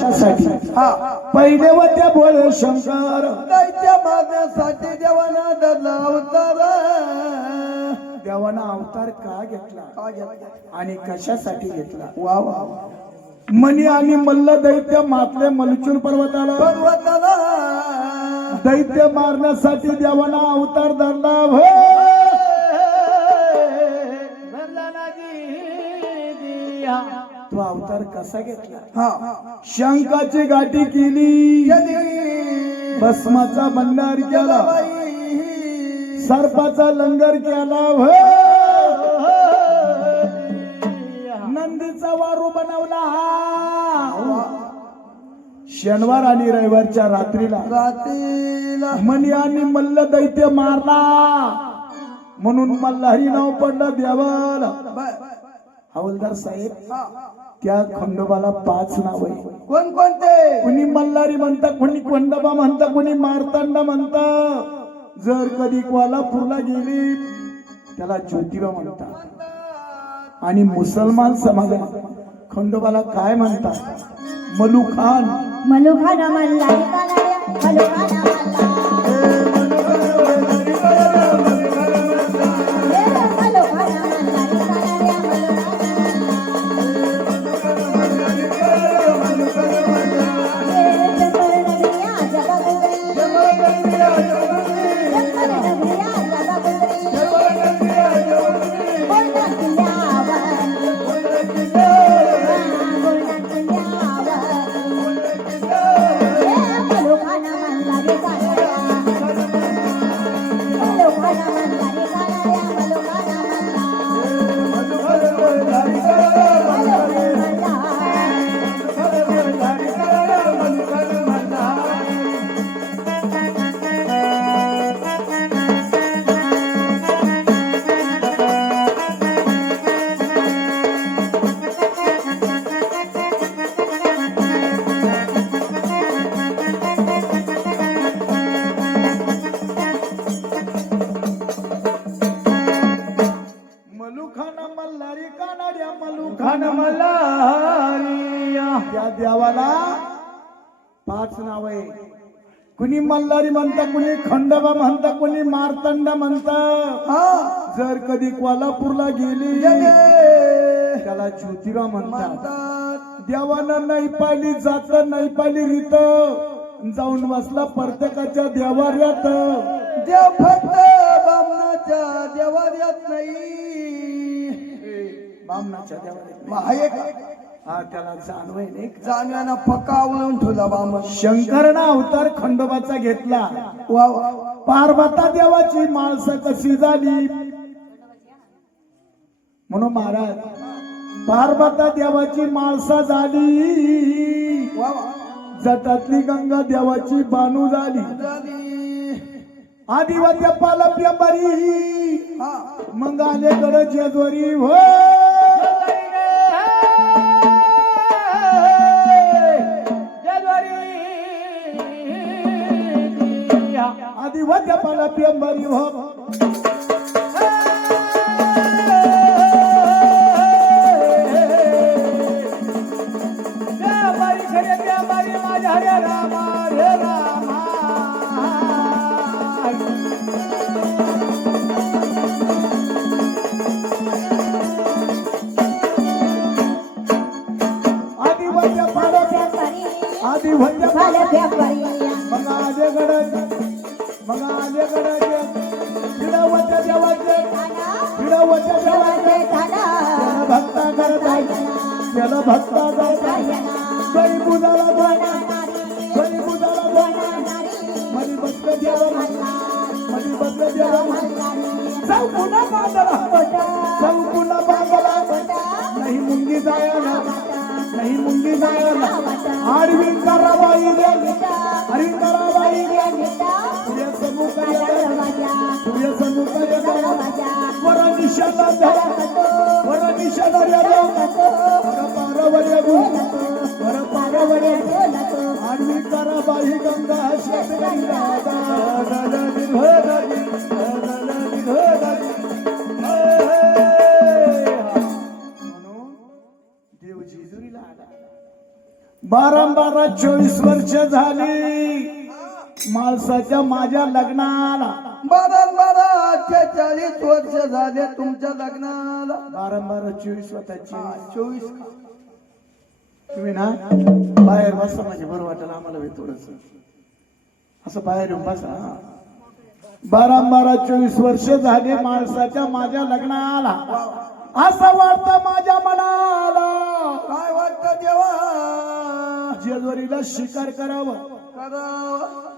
कशासाठी पहिले होते बोले शंकर दैत्य मारण्यासाठी देवाना धरला अवतार देवाना अवतार का घेतला आणि कशासाठी घेतला वा वा मणी आणि मल्ल दैत्य मातले मलचूर पर्वताला दैत्य मारण्यासाठी देवाना अवतार धरला तो अवतार कसा घेतला शंकाची गाठी केली भस्माचा भंडार केला सर्पाचा लंगर केला नंदीचा वारू बनवला शनिवार आणि रविवारच्या रात्रीला मणी आणि मल्ल दैत्य मारला म्हणून मल्हारी नाव पडलं देवाला हवलदार साहेब त्या खंडोबाला 5 नाव आहे कोण कोणते कुणी मल्हारी म्हणता कुणी खंडोबा म्हणता कुणी मार्तंड म्हणता जर कधी कोल्हापूरला गेली त्याला ज्योतिबा म्हणतात आणि मुसलमान समाजात खंडोबाला काय म्हणतात मलुखान मलुखान मल्हारी कानाड्या मलुखान त्या देवाला 5 नाव आहे कुणी मल्हारी म्हणता कुणी खंडोबा म्हणता कुणी मार्तंड म्हणता जर कधी कोल्हापूरला गेली त्याला ज्योतिबा म्हणतात देवानं नाही पाहिली जात नाही पाहिली रीत जाऊन बसला प्रत्येकाच्या देवाऱ्यात देव फक्त बामणाच्या देवाऱ्यात नाही बामणाच्या देवाऱ्यात त्याला जाणवे नाही जाणव्यानं पक्का उलवून ठेवला बामण शंकरना अवतार खंडोबाचा घेतला पार्वता देवाची माळसं कशी झाली म्हणून महाराज पार्वता देवाची माळसा झाली जटातली गंगा देवाची बानू झाली आदिवासी पालप्या बरी मग आलेकडे जेजवरी हो आदिवासी पालप्या बरी हो भक्ता गई बुदाला मरी बदल देवा चौकुना बांधला नाही मुंगी जायला नाही मुंगी जायला आडवी कराबाई रे हरी कराबाई रे सूर्य समुख वर निशाला आडवी कराबाई गंगा 12 24 वर्ष झाली माणसाच्या माझ्या लग्नाला. 48 वर्ष झाले तुमच्या लग्नाला. 12 24 स्वतःची. 24. तुम्ही ना बाहेर बसा, माझे बरं वाटेल आम्हाला थोडस असं बाहेर येऊन बसा. 12 24 वर्ष झाले माणसाच्या माझ्या लग्नाला. असं वाटतं माझ्या मनाला काय वाटतं देवा? जेजुरीला शिकार करावं, करावं.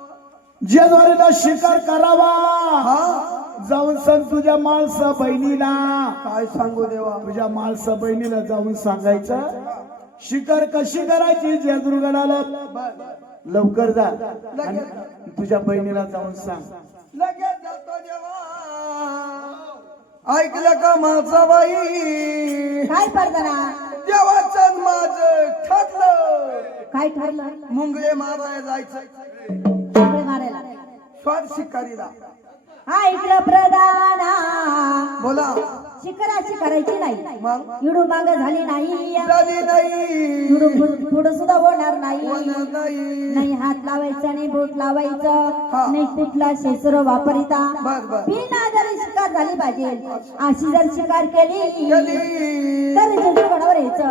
जेजुरीला शिकार करावा. हा, जाऊन सांग तुझ्या माणसा बहिणीला, काय सांगू देवा? तुझ्या माणसा बहिणीला जाऊन सांगायचं शिकार कशी करायची जेजुरगडाला. लवकर जा आणि तुझ्या बहिणीला जाऊन सांग. लगेच जातो देवा. ऐकलं का माझा बाई? काय परदाना? देवाचं माझं ठरलं. काय ठरलं? मुंगळे मारायला जायचं. मुंगळे मारायला. स्वाद शिकारीला. ऐकलं प्रधाना? बोला. शिकाराची करायची नाही. मग इडू माग झाली नाही. झाली नाही. इडू पुढं सुद्धा होणार नाही. होणार नाही. नाही हात लावायचा, नाही बोट लावायचं, हा. नाही कुठला शेसर वापरिता. बर बर. बिना जरी शिकार झाली पाहिजे. अशी जर शिकार केली गेली. तर जेजुरगडावर यायचं.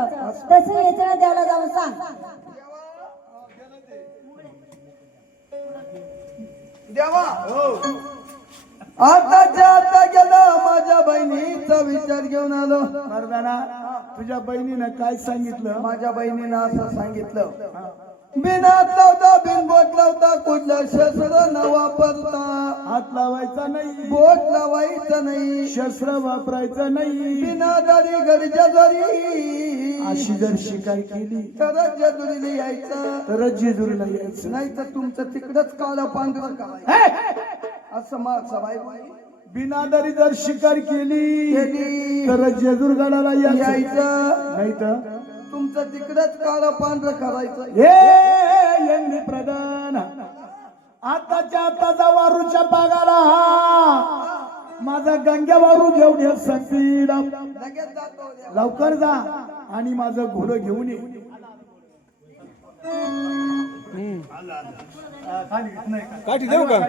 तसं यायचं ना, देवाला जाऊन सांग. देवा आताच्या आता गेला. माझ्या बहिणीचा विचार घेऊन आलो. मर्दाना तुझ्या बहिणीनं काय सांगितलं? माझ्या बहिणीनं असं सांगितलं, बिन हात लावता, बिन बोट लावता, कुठलं शस्त्र न वापरता. हात लावायचा नाही, बोट लावायचं नाही, शस्त्र वापरायचं नाही. बिना दारी गरजा जरी अशी जर शिकार केली तरच जेजुरीला यायचं. तरच जेजुरीला यायचं. नाही तर तुमचं तिकडच काळं पांढरं करायचं. असं माझा बाई बिनादारी जर शिकार केली केली तरच जेजुरगडाला यायचं. नाही तर तुमचं तिकडच काळं पांढरं करायचं. हे यंगणी प्रधान आताच्या आता वारूच्या बागाला माझा गंग्या वारू घेऊन ये संपीड. लगेच जातो देवा. लवकर जा आणि माझं घोडं घेऊन ये. काठी देऊ का?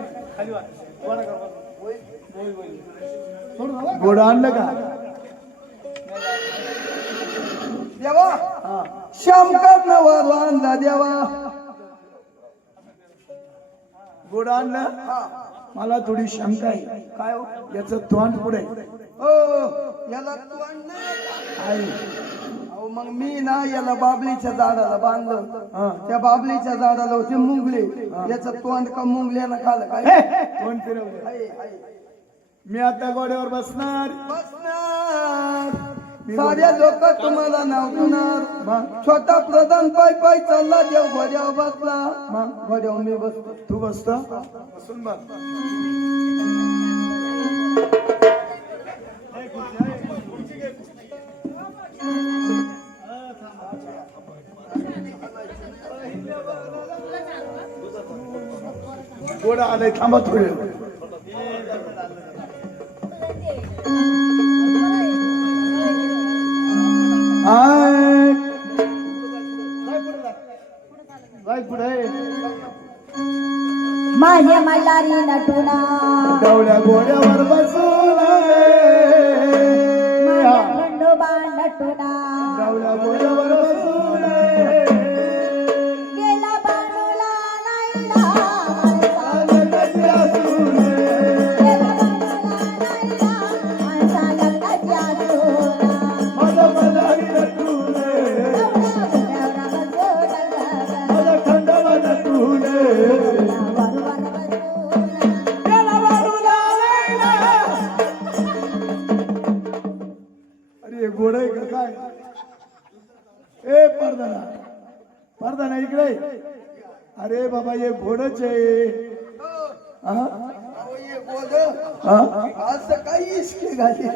घोडं आणलं का? देवा श्यामकर नवर आणला देवा. घोडं आणलं. मला थोडी शंका आहे. काय हो? याचं तोंड पुढे हो, याला तोंड नाही का? आहे. अहो, मग मी ना याला बाबलीच्या झाडाला बांधलं. हा. त्या बाबलीच्या झाडाला होते मुंगले. याचं तोंड का मुंगल्यानं खाल्लं काय? तोंड फिरवलं. आहे, आहे. मी आता घोड्यावर बसणार. बसणार. सारे लोक तुम्हाला नाव देणार. मग छोटा प्रधान पाय पाय चालला, देव घोड्यावर बसला. मग घोड्यावर मी बसतो. तू बसतो बसून बघ. घोडा आलाय, थांबा थोडे. माझ्या मल्हारी नटुना डवळ्या घोड्यावर बसून माझ्या खंडोबा नटुना डवळ्या घोड्यावर बसून गेला बानूला नाईला लग्नाची असून गेला बानूला नाईला माणसा लग्नाची असून माझं मल्हारी नटून डवळ्या घोड्यावर बसून माझं खंडोबा नटून बरोबर बसून गेला बाजूला लैला. अरे घोडा आहे का काय? ए परदाना, परदाना इकडे. अरे बाबा हे घोडच आहे. हा? अहो, ये घोडं. हा? असं काही इश्के घाली.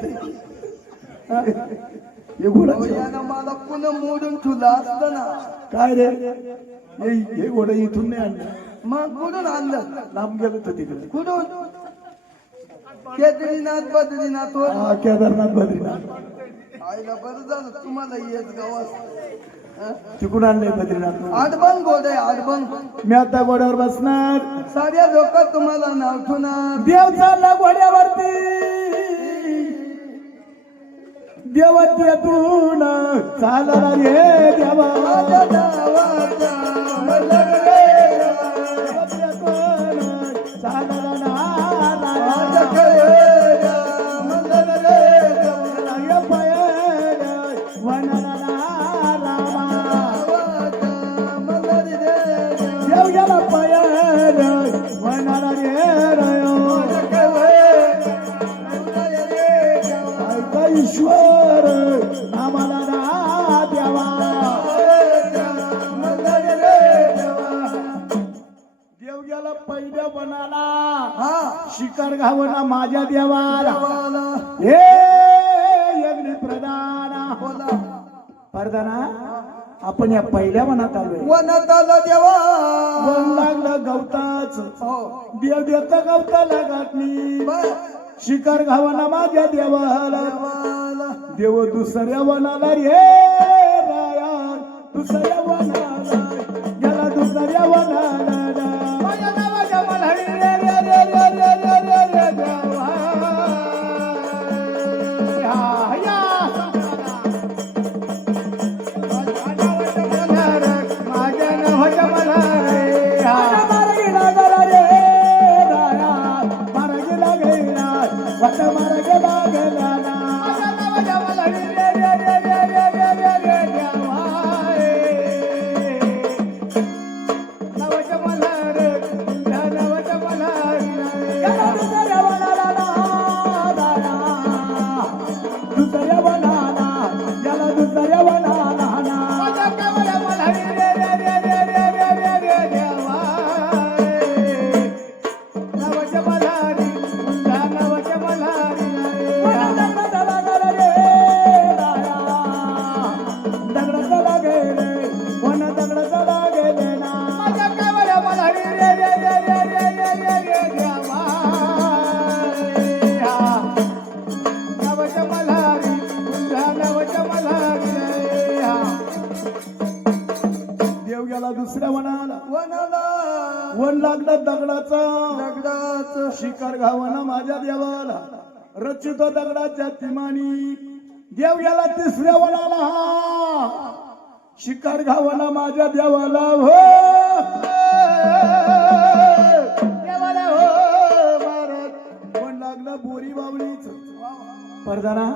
हा? हे घोडच आहे. यानं मला पुन्हा मोडून ठेवलं असतं ना. काय रे हे घोडं इथून नाही आणलं, मग कुठून आणलं? लांब गेलो तर तिकडे. कुठून? केदारनाथ बद्रीनाथ वर हा, केदारनाथ बद्रीनाथ आईला बरं झालं तुम्हाला येत गावात तिकडून आणलंय बद्रीनाथ. आडबंग गोड आहे आडबंग. मी आता घोड्यावर बसणार, साऱ्या लोक तुम्हाला नाव ठेवणार. देव चालला घोड्यावरती, देवातून चालला रे देवा. माझ्या नावाचा मलर रे देवातून चालला ना माझ्या खेळ्या मलर रे राया पायाला वनाला रामा. नावाचा मलर रे देव गेला पायाला वनाला रे रायो. माझ्या खेळ्या मलर रे ऐका ईश्वर आम्हाला ना द्यावा. मलर रे देव गेला पहिल्या वनाला, हा शिकार घावना माझ्या देवाला. देवाला हे अग्नि प्रधाना बोला प्रधाना, आपण या पहिल्या वनात आलोय. वनात आला देवा. वन लागलं गवताच, हो देव देत गवताला गाठली. बर शिकार घावना माझ्या देवाला. देवाला देव दुसऱ्या वनाला रे राया, दुसऱ्या वनाला गेला, दुसऱ्या वनाला. माझ्या नावाच्या मल्हारी रे रे रे रे रे रे रे रे देवा. हा, या. माझ्या नावाच्या मल्हारी, माझ्या नावाच्या मल्हारी. हा. मार्गीला गेला रे राया, मार्गीला गेला, वाट मार्गीला गेला ना. माझ्या नावाच्या मल्हारी रे रे रे रे रे रे रे रे देवा. नावाच्या मल्हारी, तुझ्या नावाच्या मल्हारी. गेला दुसऱ्या वनाला ना राया, दुसऱ्या वनाला गेला, दुसऱ्या वनाला ना. माझ्या केवढ्या मल्हारी रे रे रे रे रे रे रे रे देवा. नावाच्या मल्हारी, तुझ्या नावाच्या मल्हारी. दगडाला गेला रे राया, दगडाला गेले, वन दगडाला गेले ना. माझ्या केवढ्या मल्हारी रे रे रे रे रे रे रे रे देवा. नावाच्या मल्हारी, तुझ्या नावाच्या मल्हारी. देव गेला दुसऱ्या वनाला, वनाला वन लागलं दगडाचा. दगडाचं शिकार घावना माझ्या देवाला, रचितो दगडाच्या तिमानी. देव गेला तिसऱ्या वनाला, शिकार घावना माझ्या देवाला. हो देवाला हो महाराज. वन लागलं बोरी बावळीच. परदाना,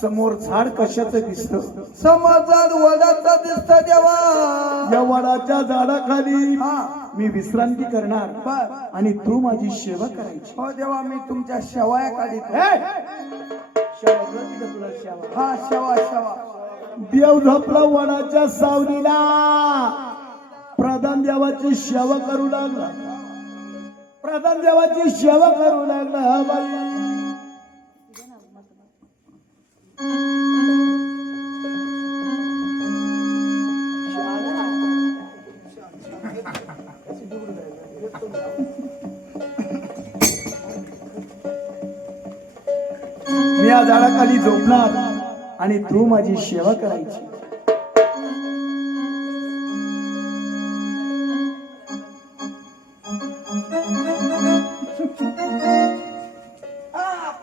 समोर झाड कशाचं दिसतं? समाजात वडाचा दिसत देवा. या वडाच्या झाडाखाली हा मी विश्रांती करणार बर आणि तू माझी सेवा करायची. हो देवा मी तुमच्या शेवाया काढितो. शेवा करते का तुला शेवा? हा शेवा शेवा. देव झोपला वडाच्या सावलीला, प्रधान देवाची सेवा करू लागला. प्रधान देवाची सेवा करू लागला. हा बाई, मी या झाडाखाली झोपणार आणि तू माझी सेवा करायची.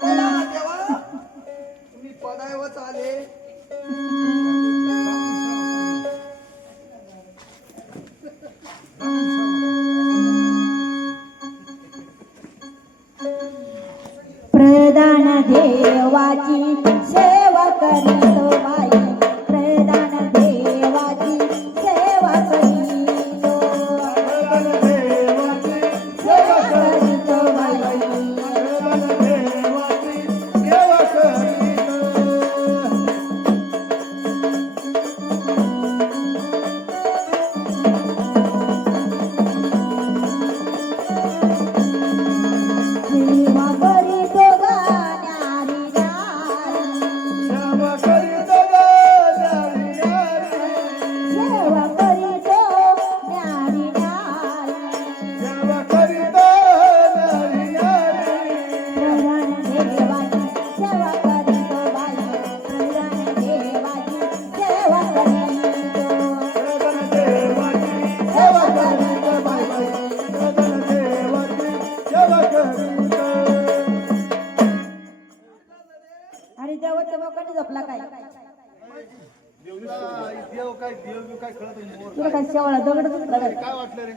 पडा देवा. तुम्ही पडायवच आले. प्रधान देवाची सेवा करीतो बाई, प्रधान देवाची सेवा करीतो. प्रधान देवाची सेवा करीतो बाई, प्रधान देवाची सेवा करीतो. सेवा करीतो गाण्यारी नारी. सेवा करीतो देव काय कळत नाही मोर. तुला काय शेवळा दगड सुटला काय? काय वाटलं रे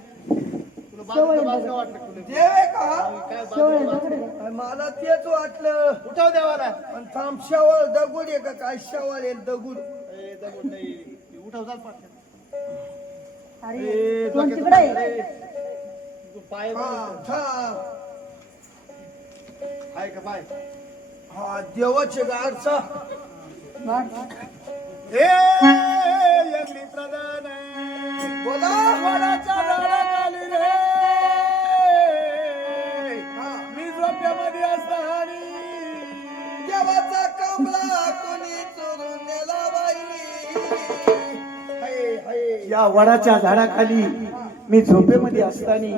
तुला बाजूला वाटलं तुला देव आहे का काय शेवळे दगड आहे. आणि मला तेच वाटलं उठाव देवाला आणि थांब शेवळ दगुड आहे का काय शेवळ आहे दगुड ए, दगड नाही उठाव चाल पाठ अरे कोण तिकडे आहे? तू पाय हा थांब. आहे का पाय हा देवाचे गाडचा हे यज्ञ प्रधान बोला वडाच्या झाडाखाली रे मी झोप्यामध्ये असताना देवाचा कमळा कोणी चोरून नेला बाई हाय हाय या वडाच्या झाडाखाली मी झोपेमध्ये असताना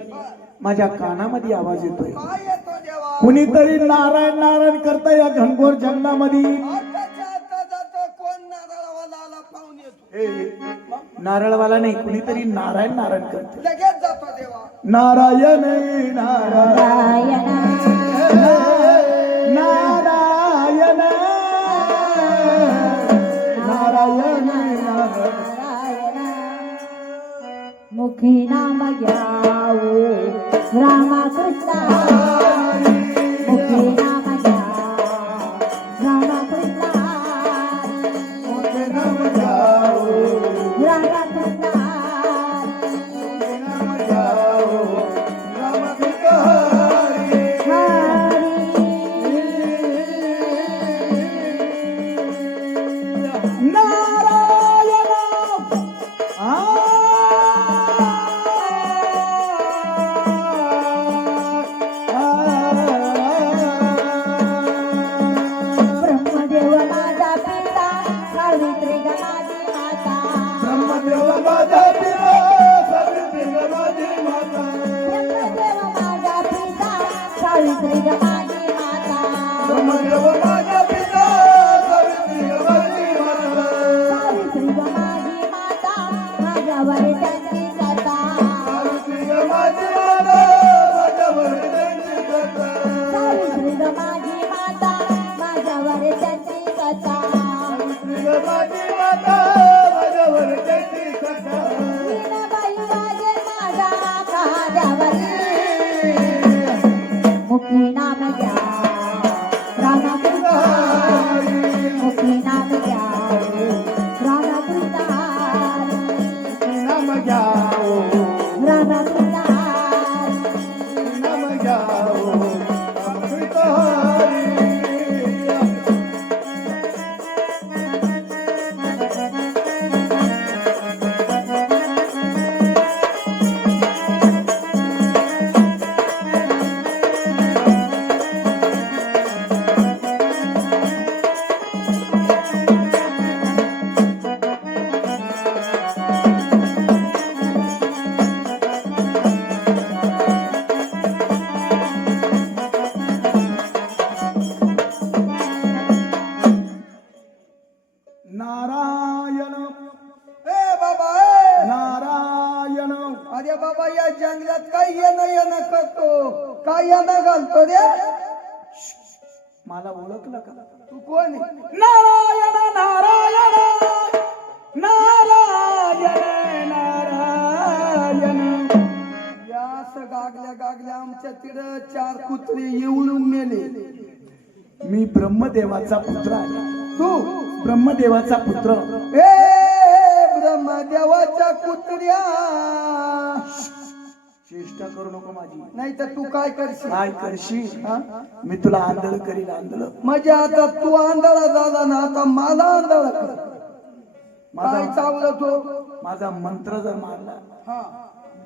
माझ्या कानामध्ये आवाज येतोय. काय येतो देवा कुणीतरी नारायण नारायण करता या घनघोर जंगलामध्ये. आताच्या आता जातो कोण नारळावाला आला पाहून येतो हे, नारळवाला नाही, कुणीतरी नारायण नारायण करत. लगेच जातो देवा नारायण नारायण नारायण नारायण नारायण नारायण मुखी नाम घ्यावो रामकृष्ण मुखी नाम घ्यावो रामकृष्ण रामकृष्ण ब्रह्मदेव माझा पिता सावित्री ग माझी माता ब्रह्मदेव माझा पिता सावित्री ग माझी माता सावित्री ग माझी माता माझ्यावर त्यांची सत्ता सावित्री ग माझी माता माझ्यावर त्यांची सत्ता मीनाबाई वाजे माझा खाद्यावरी मुखी नाम घ्या रामकृष्ण मुखी नाम घ्या रामकृष्ण रामकृष्ण नारायण ए बाबा ए नारायण. अरे बाबा या जंगलात काय येणं करतो काय येणं घालतो रे मला ओळखलं का? तू कोण आहे? नारायण नारायण नारायण नारायण. या असं गागल्या आमच्या तिकडं 4 कुत्रे येऊन मेले मी ब्रह्मदेवाचा पुत्र आहे. तू ब्रह्मदेवाचा पुत्र. ए ब्रह्मदेवाच्या कुत्र्या चेष्टा करू नको माझी. नाही तर तू काय करशील काय करशील? हा? मी तुला आंधळ करील आंधळ. म्हणजे आता तू आंधळा झाला ना आता मला आंधळा कर काय माझा चावलं तो माझा मंत्र जर मारला हा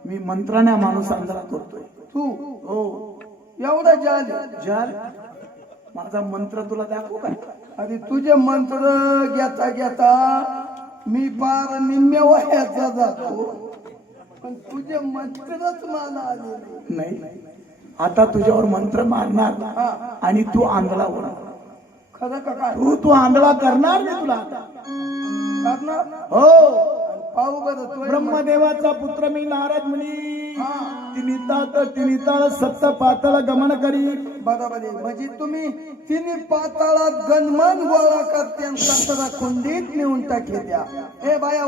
मी मंत्राने माणूस आंधळा करतोय. तू हो एवढं झालं जर माझा मंत्र तुला दाखवू काय? अरे तुझे मंत्र घेता मी पार निम्म्या वयाचा जातो पण तुझे मंत्रच मला आले नाही. आता तुझ्यावर मंत्र मारणार आणि तू आंधळा होणार. खरं का काय तू आंधळा करणार मी तुला. करणार हो पाहू बरं तो ब्रह्मदेवाचा पुत्र मी नारद मुनी हा तिनिताळ सप्त पाताळ गमन करी. बरोबर आहे. म्हणजे तुम्ही तिन्ही पाताळात गणमान गोळा करते आणि कचरा कुंडीत नेऊन टाके द्या. हे बाया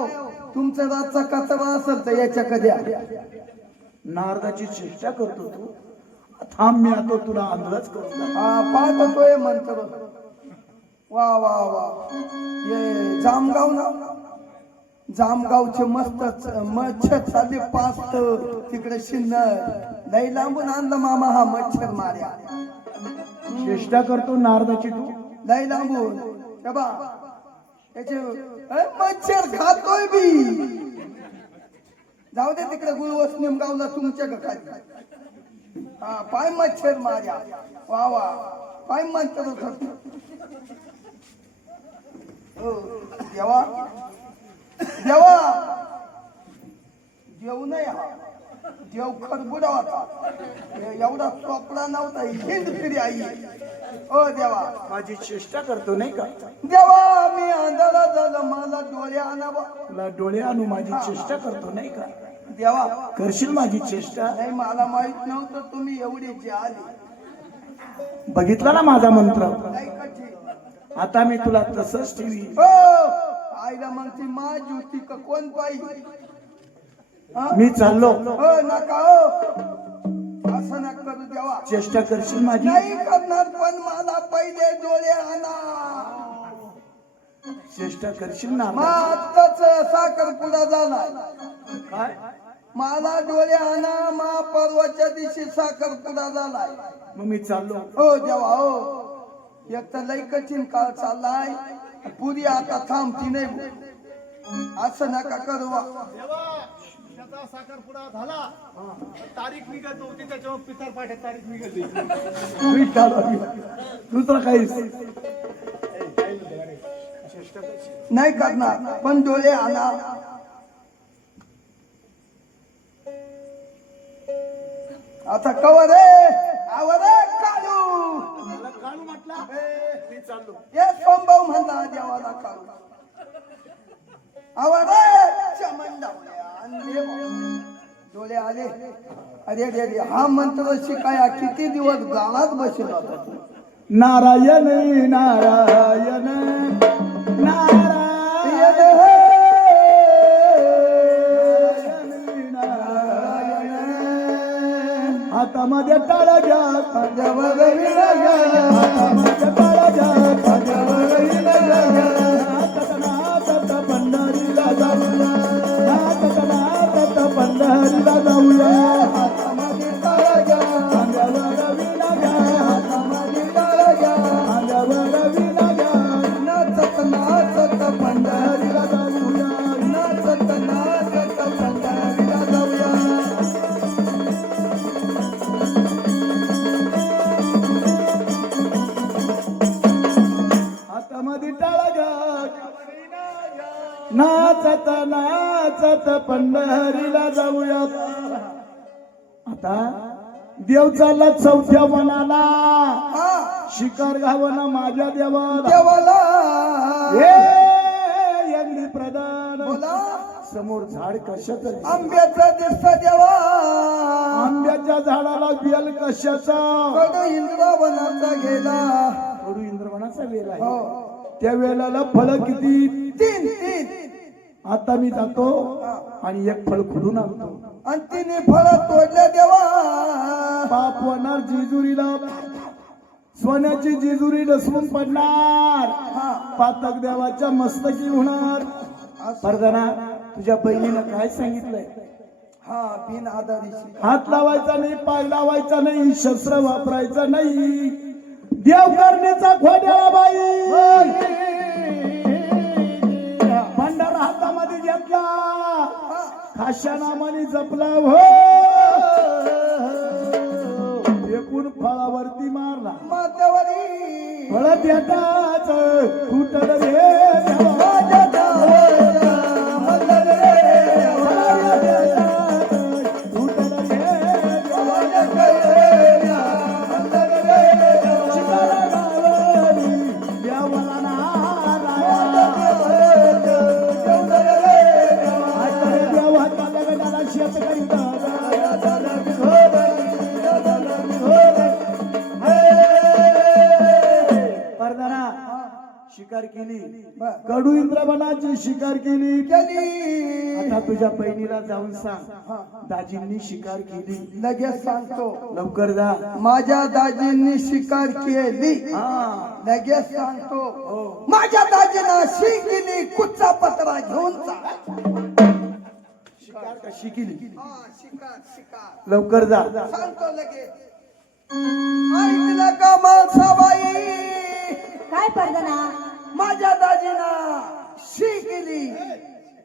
तुमचा रातचा कचरा असेल तर याच्या कद्या नारदाची चेष्टा करतो तू. थांब मी आता तुला आंधळच करतो. हा पाहतो तो हे मंत्र. वा वा वा ये जामगाव ना जामगावचे मस्त मच्छर चालले पाच तिकडे शिन्नर लई लांबून आणलं मामा हा मच्छर मार्या. चेष्टा करतो नारदाची तू. लई लांबून बा त्याचे मच्छर खातोय बी. जाऊ दे तिकडे गुळवस निमगावला तुमच्या खाली. हा पाय मच्छर मार्या. वा वा पाय मच्छर हो देवा देवा देव नाही हा देव खरबुडा होता. एवढा चोपडा नव्हता. हिंद फिरी आई. ओ देवा माझी चेष्टा करतो नाही का. देवा मी आंधळा झालं मला डोळे आणावा. तुला डोळे आणू माझी चेष्टा करतो नाही का. देवा करशील माझी चेष्टा. नाही मला माहित नव्हतं तुम्ही एवढी जे आली. बघितला ना माझा मंत्र. नाही कशी आता मी तुला तसंच ठेवी. हो आईला मग ती मा ज्योती का कोण पाहिजे. मी चाललो. हो नका हो असं नका करू देवा. चेष्टा करशील माझी. नाही करणार पण मला पहिले डोळे आणा. चेष्टा करशील ना. मग आत्ताच साखरपुडा झाला. काय मला डोळे आणा. मा परवाच्या दिवशी साखरपुडा झालाय. मग मी चाललो. हो देवा हो. एक तर लई कठीण काळ चाललाय. पुरी आता थांबती नाही. असं नका करू. देवा त्याचा साखरपुडा झाला. तारीख निघत नव्हती त्याच्यावर पितर पाठ्यात तारीख निघत होती. मी चाललो. दुसरं काही नाही करणार पण डोळे आणा. आता कवर रे आवर काढू. काढू म्हटला. मी चाललो. हे सोमभाऊ म्हणला देवाला काढू. आवर डोळे आले. अरे अरे अरे हा मंत्र शिकाया किती दिवस गावात बसेल होता. नारायण नारायण नारायण हातामध्ये टाळा घ्या. देवाला विना घ्या. हातामध्ये टाळा घ्या. देवाला विना घ्या. नाचत पंढरीला जाऊया. नाचत पंढरीला जाऊया. हातामध्ये टाळा घ्या. देवाला विना घ्या. हातामध्ये टाळा घ्या. देवाला विना घ्या. नाचत नाचत पंढरीला जाऊया. नाचत नाचत पंढरीला जाऊया. हातामध्ये टाळा घ्या. नाचत नाचत पंढरीला जाऊया. आता देव चालला चौथ्या वनाला. हा शिकार घावना माझ्या देवाला. देवाला हे यंगडी प्रधान बोला. समोर झाड कशाचं. आंब्याचा दिसता देवा. आंब्याच्या झाडाला वेल कशाचा. कडू इंद्रावनाचा गेला. कडू इंद्रवनाचा वेल आहे. हो त्या वेलाला फळ किती. तीन तीन. आता मी जातो आणि एक फळ खुडून आणतो. आणि तिने फळ तोडल्या देवा. बाप होणार जेजुरीला. सोन्याची जेजुरी रसवून पडणार. हा पातक देवाच्या मस्तकी होणार. परदाना तुझ्या बहिणीनं काय सांगितलंय. हा बिन आधारीशी हात लावायचा नाही. पाय लावायचा नाही. शस्त्र वापरायचं नाही. देव करणीचा खोड्याला बाई. भंडारा हातामध्ये घेतला. खाशा नामाने जपला हो. एकूण फळावरती मारला. माथ्यावरी फळ देताच कुठल रे देवा. माझ्या देवाचा मल्हार रे देवा. कुठल रे देवा. माझ्या देवाचा मल्हार रे देवा. शिकारा गावली देवाला नारायण. माझ्या देवाचा जेवढा रे देवा. शिकार केली, बर. कडू इंद्रवनाची शिकार केली. केली. आता तुझ्या बहिणीला जाऊन सांग हा. दाजींनी शिकार केली. लगेच सांगतो. लवकर जा. माझ्या दाजींनी शिकार केली. हा लगेच सांगतो. माझ्या दाजीनं शिकली कुच्चा पत्रा घेऊन जा. शिकार कशी केली हा, शिकार शिकार लवकर जा. सांगतो लगेच. ऐकलं का माणसाबाई, काय परदना? माझ्या दाजीनं शिकली.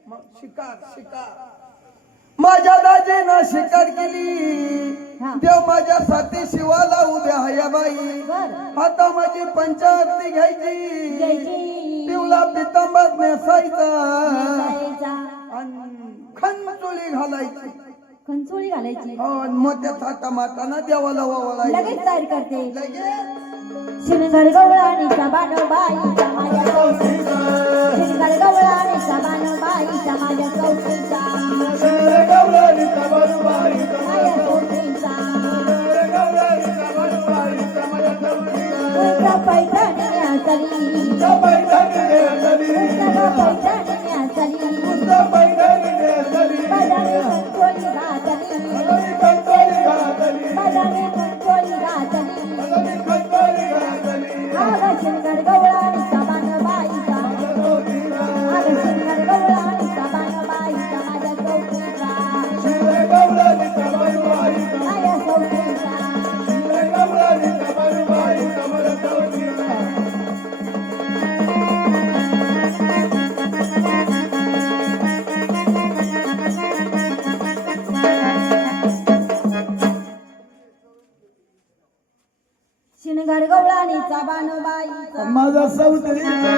मग शिकार शिकार माझ्या दाजीनं शिकार केली. हा. देव माझ्यासाठी शिवाला उद्या हया बाई. बर आता माझी पंचारती घ्यायची. घ्यायची. पिवळा पितांबर नेसायचा नेसायचा. आणि खंचोळी घालायची. कंचोळी घालायची. हो, आणि मोठ्या थाटा माताना देवाला ओवाळायची. लगेच तयार करते. लगेच शिवनगर गवळाणीचा बानोबाईचा माझ्या चौकीचा. शिवनगर गवळाणीचा बानोबाईचा माझ्या चौकीचा. माझ्या चौकीचा. उंच पैठणी न्यासली. उंच पैठणी न्यासली. बदामी कंचोळी घातली. बदामी कंचोळी घातली. आग शिवनगर गवळाणीचा बानोबाईचा. आग शिवनगर गवळाणीचा बानोबाईचा माझ्या चौकीचा. माझ्या चौकीचा. शिवनगर गवळाणीचा बानोबाईचा. माझा सौतरीचा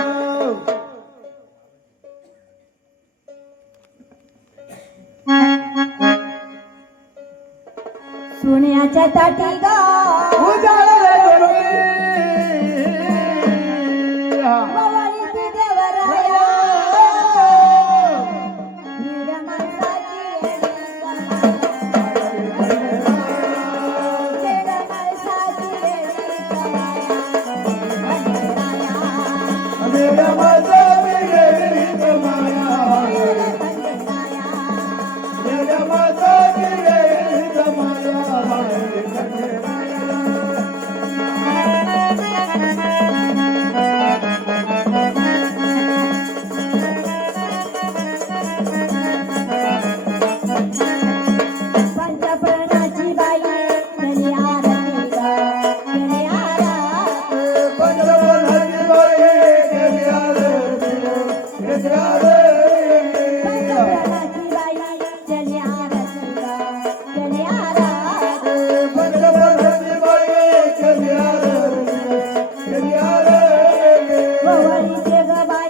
सोन्याच्या ताटी गा गवळीची देवराया. वीर माणसाची वेडी कमाया. वीर माणसाची वेडी कमाया. पंचप्रणाची बाई गणी आरती गा. गणी आरती. पंचप्रणाची बाई गणी आरती गा. गणी आरती. गवळीचे ग बाई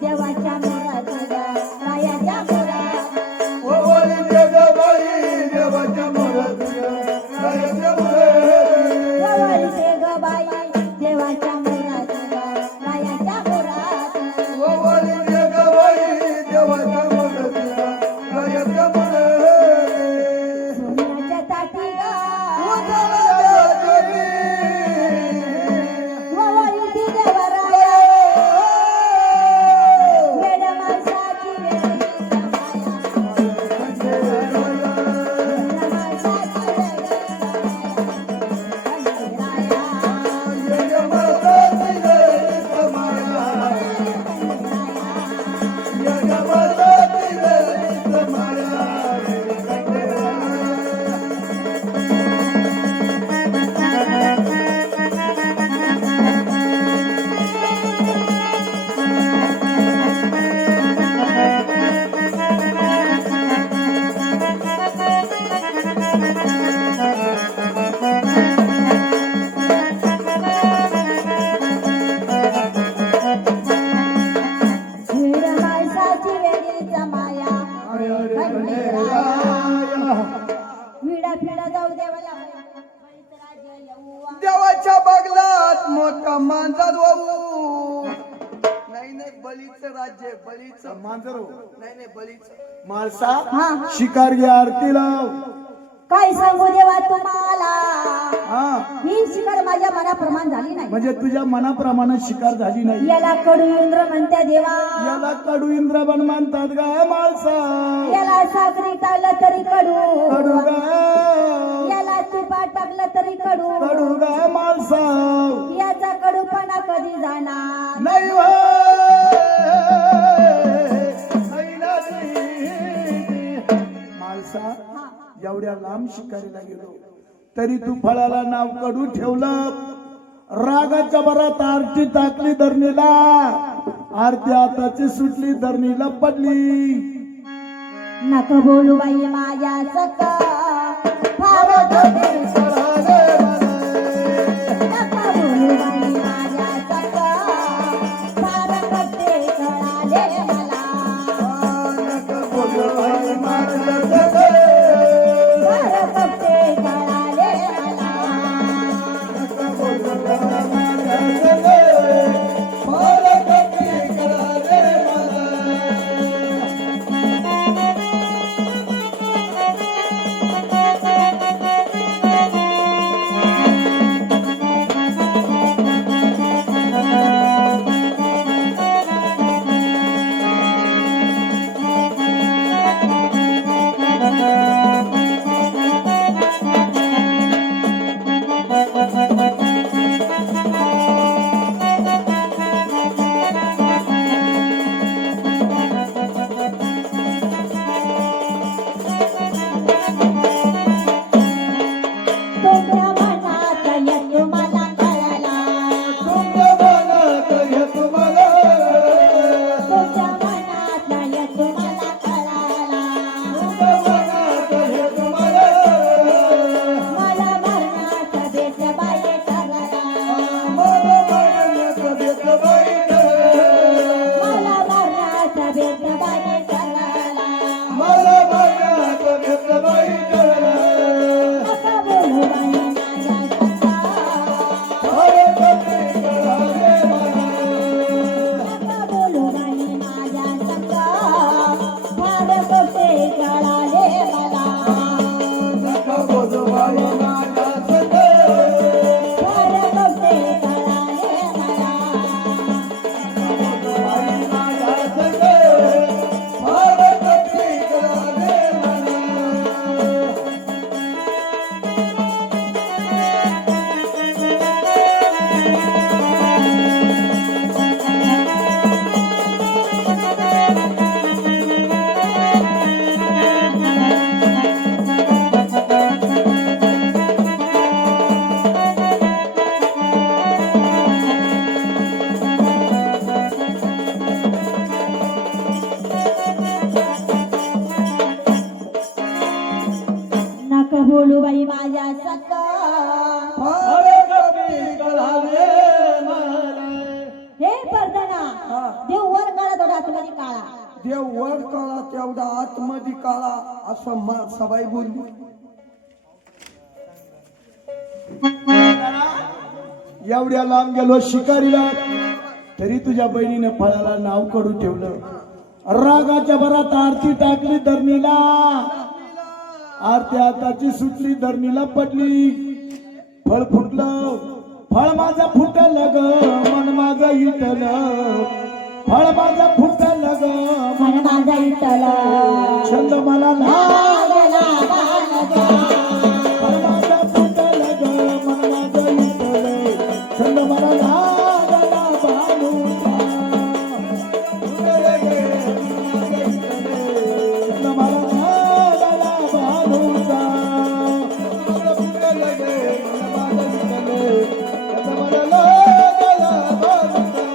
देवाच्या मुरात गा. रायाच्या मुरात. गवळीचे ग बाई देवाच्या मुरात गा. रायाच्या मुरात. सोन्याच्या ताटी गा. गवळीची देवराया. वेड माणसाची वेडी कमाया. वेड माणसाची वेडी कमाया. वीर माणसाची वेडी जमाया. विडा फिडा जाऊ देवाला. बळीच राज्य येऊ. देवाच्या बगलात मोठा मांजर वाहू. नाही नाही, बळीचं राज्य, बळीचं. मांजर हो. नाही नाही, बळीचं. माळसा हा हा शिकार घ्या आरती लाव. काय सांगू देवा तुम्हाला. हा ही शिकार माझ्या मनाप्रमाण झाली नाही. म्हणजे तुझ्या मनाप्रमाणे शिकार झाली नाही. याला कडू इंद्र म्हणते देवा, याला कडू इंद्रबन म्हणतात गा माणसा. याला साखरी टाकलं तरी कडू, कडू गा, याला तुपात टाकलं तरी कडू, कडू गा माणसा. याचा कडूपणा कधी जाणार नाही हो. माणसा, हा. एवढ्या लांब शिकारीला गेलो तरी तू फळाला नाव कडू ठेवलं. रागाच्या भरात आरती टाकली धरणीला, आरती आताची सुटली धरणीला पडली. नक बोलू बाई माझ्या सका फार कधी सळाले मला. नका बोलू बाई माझ्या सका फार कधी कळाले मला. नका बोलू बाई माझ्या सका. फार कधी कळाले मला. नका बोलू बाई माझ्या सका. फार कधी कळाले मला. तुमच्या मनात येतो मला कळाला, तुमच्या मनात येतो मला. तुमच्या मनात येतो मला कळाला. तुमच्या मनात येतो मला. मला मरणाचा बेत बाई ठरला, मला मरणाचा बेत बाई ठरला. मला मरणाचा बेत बाई ठरला. मला मरणाचा बेत बाई ठरला. नका बोलू बाई माझ्या सका, फार कधी कळाले मला. नका बोलू बाई माझ्या सका फार कधी कळाले मला. नका बोलू बाई माझ्या सका. फार कधी कळाले मला. बाई माझ्या सका. फार कधी कळाले मला. नका बोलू बाई माझ्या सका. फार कधी कळाले मला. हे पर्दना देव वर काळा तो आतमध्ये काळा. देव वर काळा तेवढा आतमध्ये काळा असं सबाई बोलली. एवढ्या लांब गेलो शिकारीला तरी तुझ्या बहिणीने फळाला नाव कडू ठेवलं. रागाच्या भरात आरती टाकली धरणीला, आरती आताची सुटली धरणीला पडली. फळ फुटलं, फळ माझं फुटलं ग मन माझं इटलं. फळ माझं फुटलं ग मन माझा इटला, छंद मला लागला बाळगा. फळ माझं फुटलं ग मन माझं इटलं. छंद मला लागला बाळूचा. छंद मला लागला बाळूचा. छंद मला लागला बाळूचा.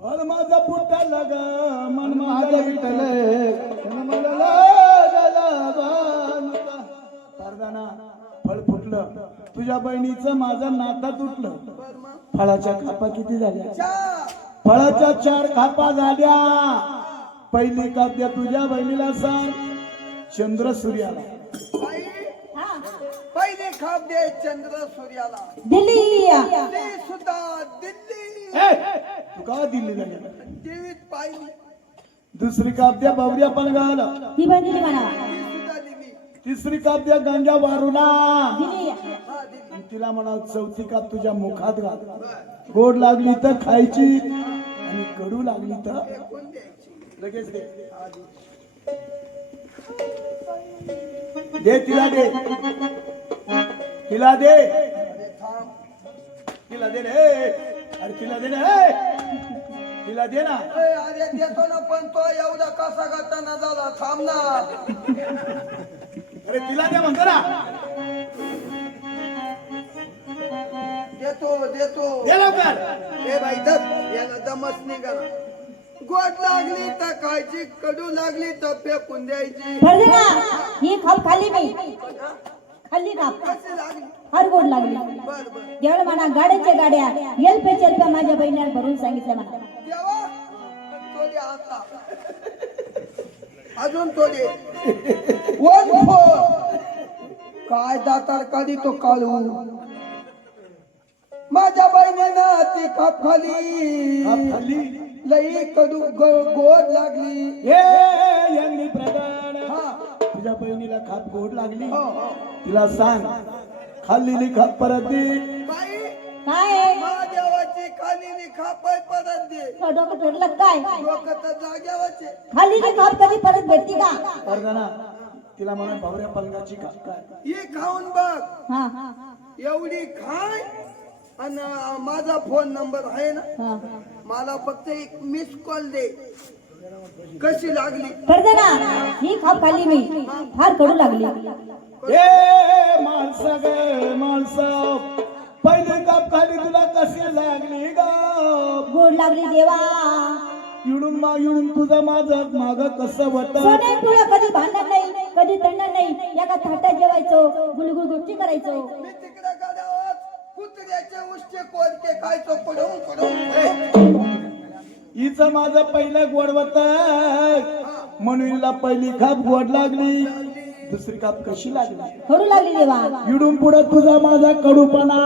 फळ माझं फुटलं ग मन माझं विटलं. मला लागला बाळूचा. पारदाना, फळ फुटलं, तुझ्या बहिणीचं माझं नातं तुटलं. फळाच्या खापा किती झाल्या? फळाच्या 4 खापा झाल्या. पहिली काप्या तुझ्या बहिणीला सांग, चंद्र सूर्याला. बाई, हा पहिले खाप दे चंद्र सूर्याला, दिल्ली ते सुद्धा दिल्ली ए, तू का दिल्लीला गेला? टीव्हीत पाहिली, दुसरी कापद्या बावऱ्या पण गाला, ही पण दिली म्हणा, ती सुद्धा दिली. तिसरी कापद्या गांजा वारुना, दिली हा दिली. तिला म्हणा चौथी काप तुझ्या मुखात घाल. गोड लागली तर खायची आणि कडू लागली तर कोण द्यायची? लगेच दे. दे तिला दे, तिला दे, अरे थांब. तिला दे रे. अरे तिला दे ना, तिला दे ना. अरे देतो ना, पण तो एवढा कसा करताना झाला, थांब ना. अरे तिला दे म्हणतो ना. देतो देतो. दे लवकर. ए बाई दस, याला दमच निघाला. गोड लागली तर खायची, कडू लागली तर फेकून द्यायची. फरदेना ही खाप खाल्ली मी, खाल्ली खाप, कशी लागली? फार गोड लागली. बर बर. जेवढं म्हणा गाड्याच्या गाड्या एलपे चलप्या माझ्या बहिणीला भरून सांगितलं म्हणा. देवा, थोडे आता अजून थोडे. One four. काय दातार कधी तो काढू. माझ्या बहिणीनं ती खाप खाली, खाप खाल्ली. लई कडू गोड लागली. हे यांनी प्रधान, हा. तुझ्या बहिणीला खाप गोड लागली. हो हो. तिला सांग खाल्लेली खाप परत दे. बाई, काय महादेवाची खालेली खाप परत दे. तो डोकं तोडलं काय? डोकं तर जाग्यावरचे. खाल्लेली खाप कधी परत भेटती का? प्रधाना तिला म्हणा भावऱ्या पलंगाची खाप काय. ही खाऊन बघ, हा एवढी खाय. आणि माझा फोन नंबर आहे ना, हा. मला फक्त एक मिस कॉल दे. कशी लागली? फरदेना ही खाप खाल्ली मी, फार कडू लागली. ए माणसा ग माणसा, पहिली काप खाली तुला कशी लागली ग. गोड लागली देवा. इडून तुझं माझं माग कसं होत. सोने तुला कधी भांडण नाही, कधी तंडण नाही. एका थाटात जेवायचो, गुलगुल गोष्टी करायचो. मी तिकडे गाड्यावर कुत्र्याचे उष्टे कोरके खायचो पडून पडून. हिचं माझं पहिलं गोड होत म्हणून हिला पहिली खाप गोड लागली, दुसरी काप कशी लागली. कडू लागली देवा. इडून पुढं तुझा माझा कडूपणा.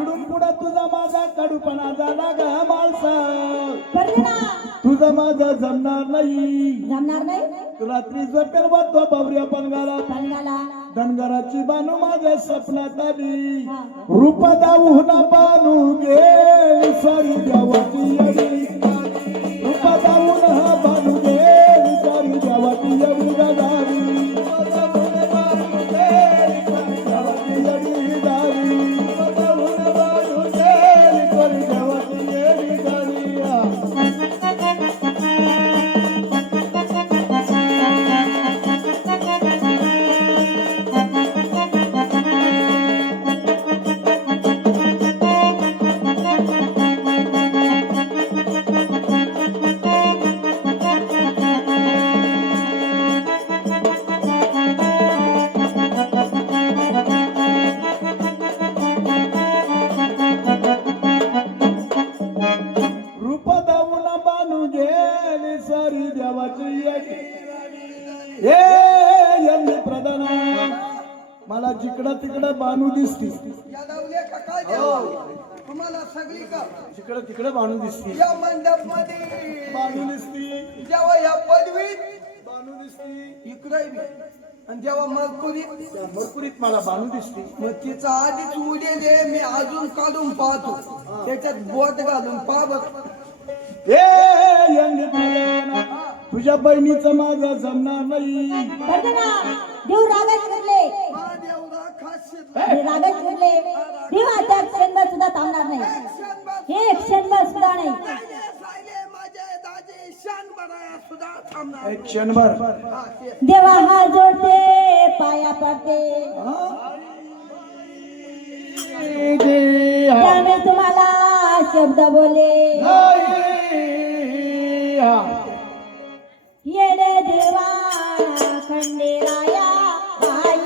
इडून पुढं तुझा माझा कडूपणा झाला ग माणसा. फरदेना तुझा माझा जमणार नाही. जमणार नाही. रात्री झोपेल बसतो बावऱ्या पनगाला. पलंगाला धनगराची बानू माझ्या स्वप्नात आली. रूप दाऊन बानू गेली सारी देवाची येडी. रूप दाऊन हा बानू गेली सारी देवाची येडी गाडी. देवाची येडी गाडी. बानू गेली सारी देवाची येडी गाडी. रूप दाऊन बानू गेली सारी देवाची येडी. हे यांनी प्रधान, मला जिकडं तिकडं बानू दिसती. या दावल्या का काय द्यावं? तुम्हाला सगळी का जिकडं तिकडं बानू दिसती. या मंडप मध्ये बानू दिसती. जेव्हा या पदवीत बानू दिसती. इकडे बी. आणि जेव्हा मरकुरीत, त्या मरकुरीत मला बानू दिसती. मग तिचा आधीच उडेल आहे, मी अजून काढून पाहतो. त्याच्यात बोट घालून पहा बघ. हे यांनी प्रधान, तुझ्या बहिणीचं माझं जमणार नाही. फरदेना देव रागात फिरले, महादेवरा खासियत. देव रागात फिरले. देवा त्या क्षणभर सुद्धा थांबणार नाही. हे क्षणभर सुद्धा नाही. सायले माझे दाजे शान बनाया सुद्धा थांबणार. एक क्षणभर हा, ते. देवा हात जोडते, पाया पडते. त्यामुळे तुम्हाला शब्द बोले. येडे देवा खंडेराया आई.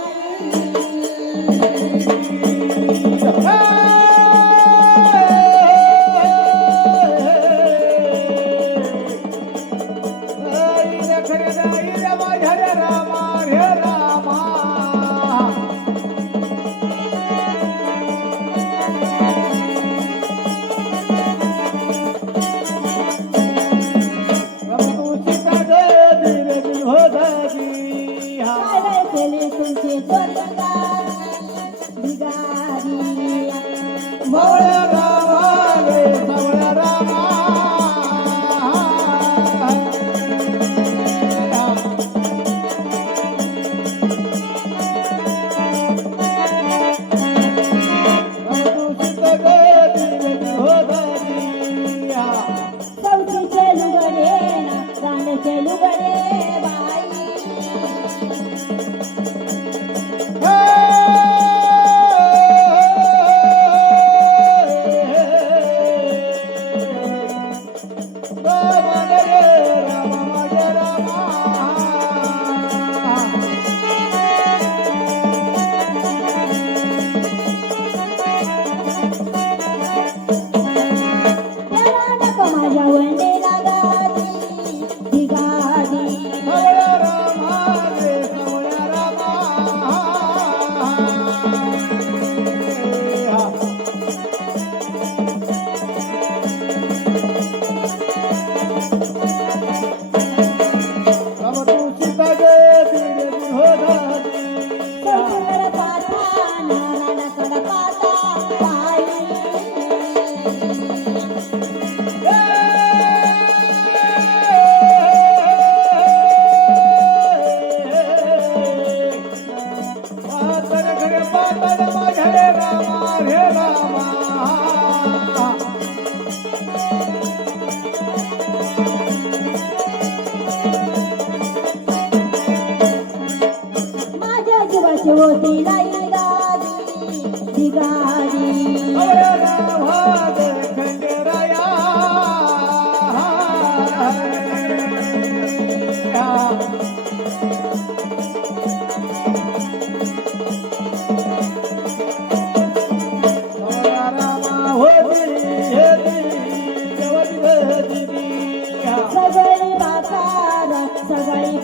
दिदी सगळी बाकार बाई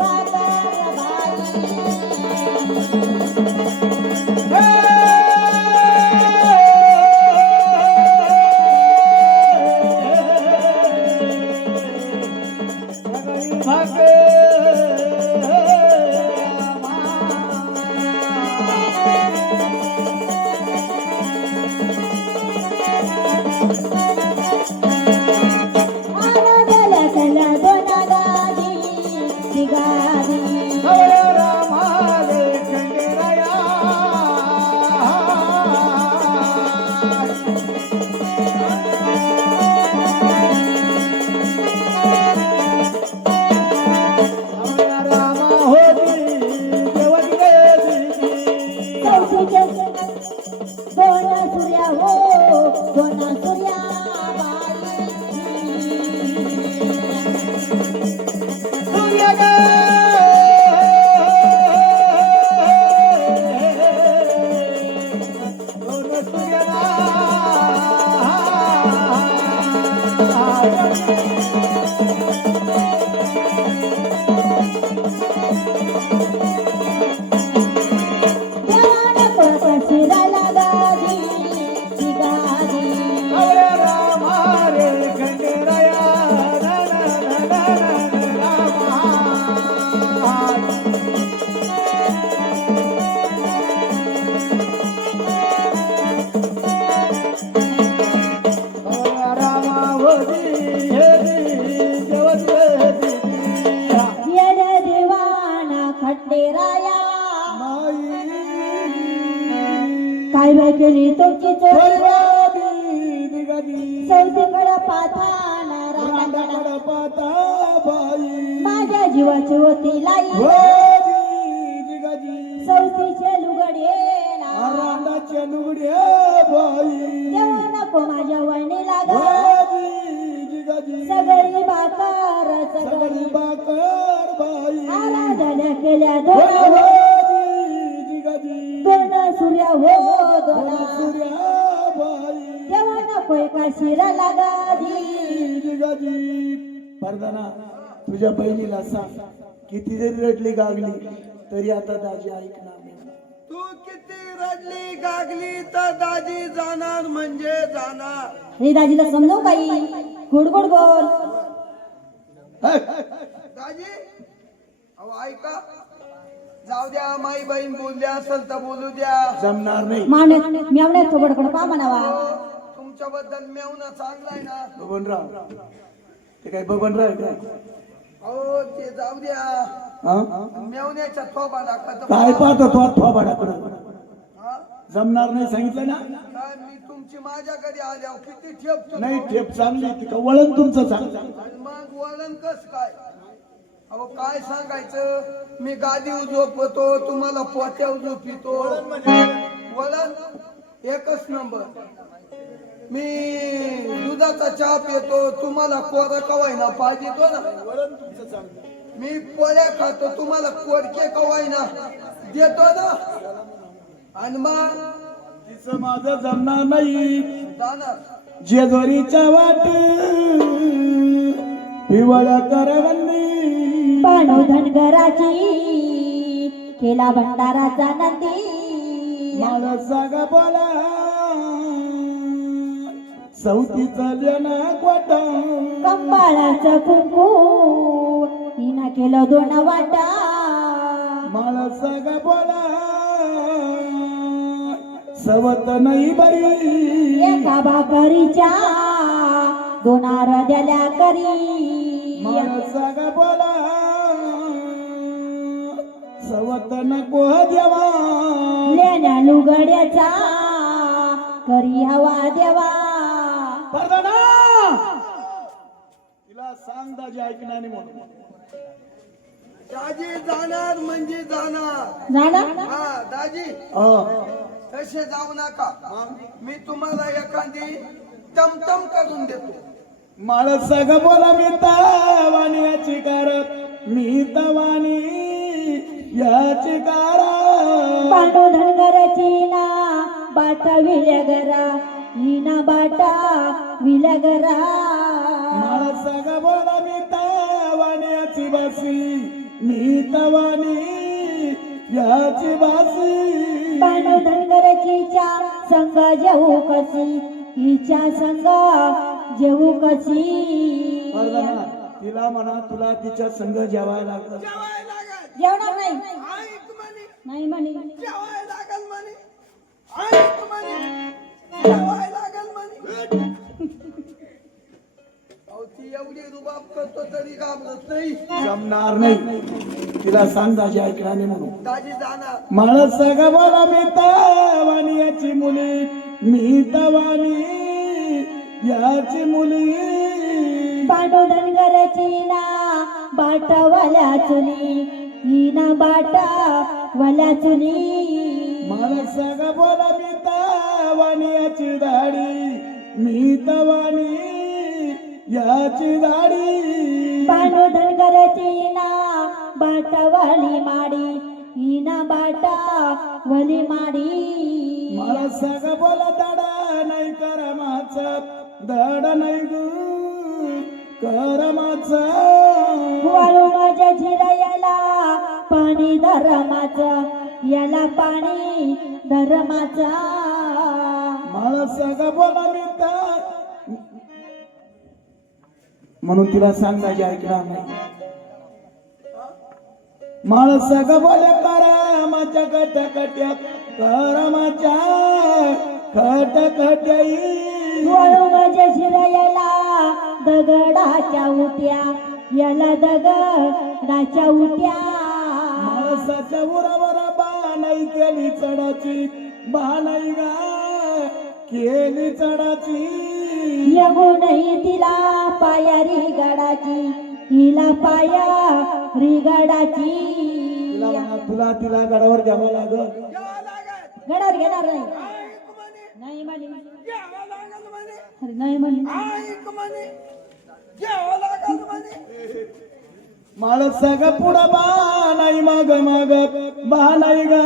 आराधल्या चला दोना गादी गादी दोन सूर्या हो दोन सूर्या शिराला गादी गादी येड देवाना खंडेराया काय बाय केली तुमची चोरी चौथीकडं पाठाना रांगाकडं पाता बाई माझ्या जीवाची होती लाई चौथीचे लुगडे रांडाच्या लुगड्या बाई तेव्हा नको माझ्या वळणी लाग जिगाजी सगळी बाकार सगळी सगळी बाकर बाई आराधल्या केल्या दोन जिगाजी दोन सूर्या हो दोन सूर्या बाई तेव्हा नको एका शिराला गादी जिगाजी परदाना तुझ्या बहिणीला सांग किती जरी रडली गागली तरी आता दाजी ऐकणार नाही. तू किती रडली गागली तर दाजी जाणार म्हणजे जाणार. हे दाजीला समजव काही गोड गोड बोल दाजी अहो ऐका जाऊ द्या माई बहीण बोलल्या असेल तर बोलू द्या. जमणार नाही. माने मेवण्यात थोबडकडे पा म्हणावा. तुमच्याबद्दल मेवना चांगलाय ना. बबनराव ते काय बबनराव आहे काय? अहो ते जाऊ द्या हा? मेवण्याच्या थोबाडा काय पाहतो तो थोबाडाकडे जमणार नाही सांगितलं ना. मी तुमची माझ्या घरी आल्यावर किती ठेपतो नाही ठेप चांगली ती का वळण तुमचं चांगलं. आणि मग वळण कस काय. अहो काय सांगायचं मी गादी झोपतो तुम्हाला पोत्यावर झोपितो. वळण एकच नंबर. मी दुधाचा चहा पितो तुम्हाला कोरा कवायना पाहिजे तो ना. मी पोळ्या खातो तुम्हाला कोरके कवायना देतो ना. आणि मग तिचं माझं जमणार नाही. जाणार जेजुरीच्या वाट पिवळ्या करवंदी पाणू धनगराची केला भंडाराचा नंदी. मला जागा बोला सौतीचा देना क्वाटा कंबाळाचं कुंकू हिना केलं दोन वाटा. मला जागा बोला सवत नाही बरी एका भाकरीच्या दोन आरद्याल्या करी. मला जागा बोला सवत नको देवा लेण्या लुगड्याचा करी हवा देवा. परदाना तिला सांग दाजी ऐकणार नाही म्हणून. दाजी जाणार म्हणजे जाणार. जाणार हा दाजी तसे जाऊ नका. मी तुम्हाला एखादी टमटम करून देतो. मला सग बोला मी तवानी याची कारत मी तवानी याची कारत. पांडू धनगराची ना बाटा विलगरा हिना बाटा विलगरा. मला वासी मी तवानी याची वासी पांडू धनगरचीच्या संग जेऊ कशी हिच्या संग जेऊ कशी वर्धना, तिला म्हणा तुला तिच्या संग जेवायला लागलं. जेवायला लागल जेवणार नाही ऐक म्हणे नाही म्हणे जेवायला लागल म्हणे ऐक म्हणे जेवायला लागल म्हणे अहो ती एवढी रुबाब करतो तरी घाबरत नाही जमणार नाही. तिला सांग दाजी ऐकणार नाही म्हणून. दाजी जाणार मला सगळं बोला मी तवानी याची मुली मी तवानी याची मुली पांडू धनगरची ना बाटवाल्या चुली ही ना बाटवाल्या चुली मला सगळं बोला मी तवानी याची दाढी मी तवानी याची दाढी पांडू धनगरची ना बाटवाली माडी ही ना बाटवाली माडी मला सगळं बोला दाडा नाही करमाचा दड नाही गु करमाचा वाळू माझ्या झिरायाला पाणी धरमाचं याला पाणी धरमाचा मला सगळं बोला मी म्हणून तिला सांगायचे ऐकणार नाही. मला सगळं बोले करमाच्या कटकट्या करमाच्या खटखट्याई वाळू माझ्या झिरायाला दगडाच्या उट्या याला दगडाच्या उट्या माणसाच्या उरावर बाणाई केली चढाची बाणाई गा केली चढाची यगुनही तिला पाया रिगाडाची हिला पाया रिगाडाची तिला म्हणा तुला तिला गडावर घ्यावं लागल. जेवायला लागल गडावर घेणार नाही ऐक म्हणे नाही म्हणे जेवायला लागल म्हणे अरे नाही म्हणे ऐक म्हणे जेवायला लागल म्हणे माणसा ग पुढं बाणाई माग माग बाणाई ग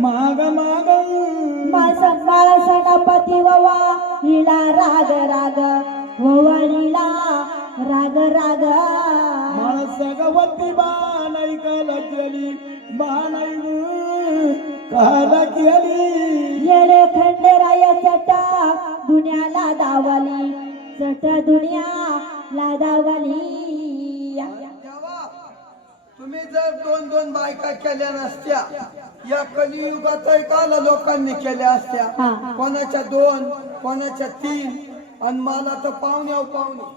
माग माग माळसना पती ववा हिला राग राग ववाळीला राग राग माणसा ग वती बाणाई काला केली बाणाई काला केली येडे खंडेराय चटा दुनियाला दावली चट दुनियाला दावली तेव्हा तुम्ही जर दोन दोन बायका केल्या नसत्या या कलियुगात काला लोकांनी केल्या असत्या हा. कोणाच्या 2 कोणाच्या 3 आणि मला तर पाहुण्याव पाहुणे